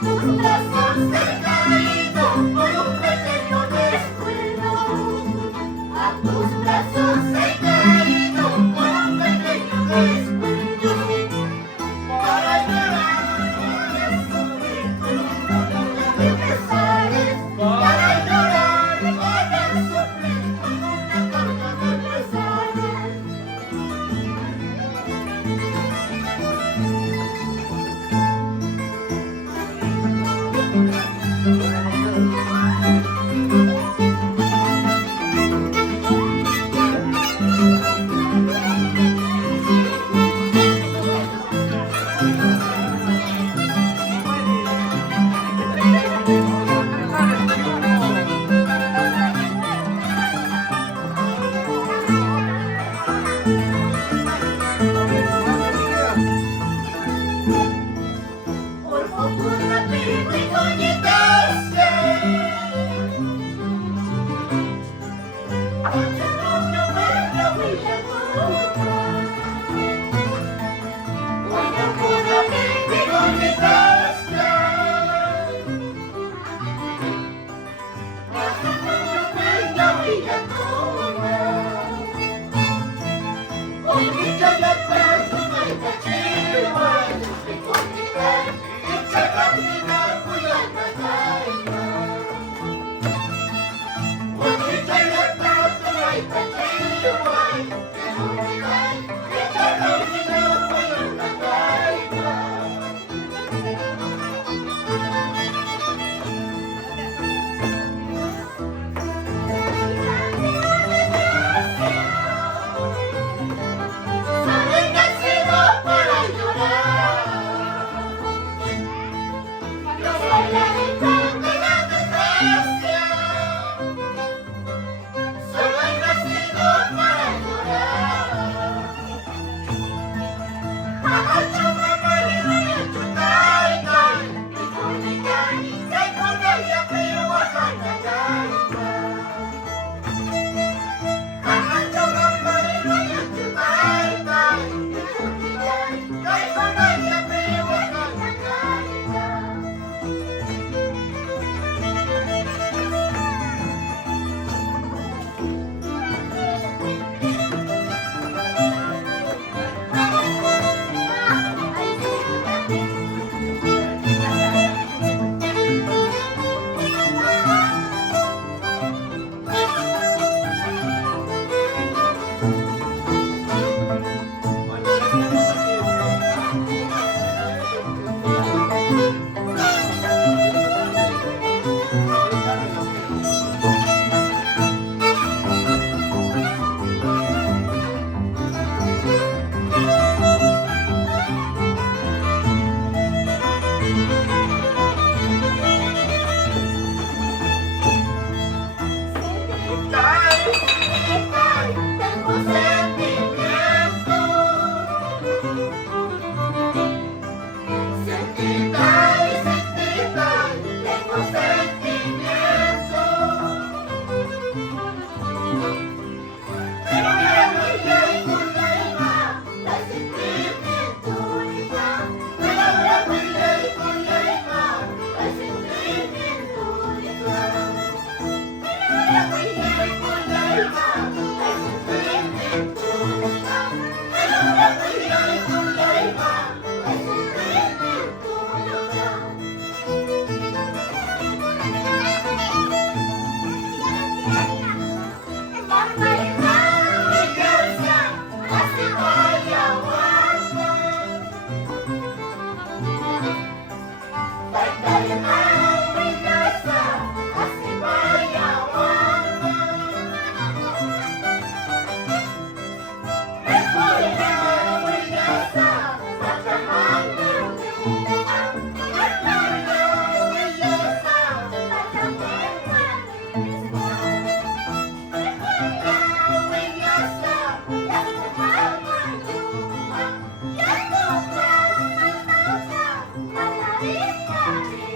tus brazos he caído por un pequeño descuido. A tus brazos he caído por un pequeño descuido. Para llorar, para sufrir, con un pesares. Para llorar, para sufrir, con una carga de pesares. Por fortuna vivo y conectarse. Patrimonio bello y lejano. Por fortuna vivo y conectarse. Patrimonio bello y lejano. Con dicha la paz, no hay cachillo. Thank you.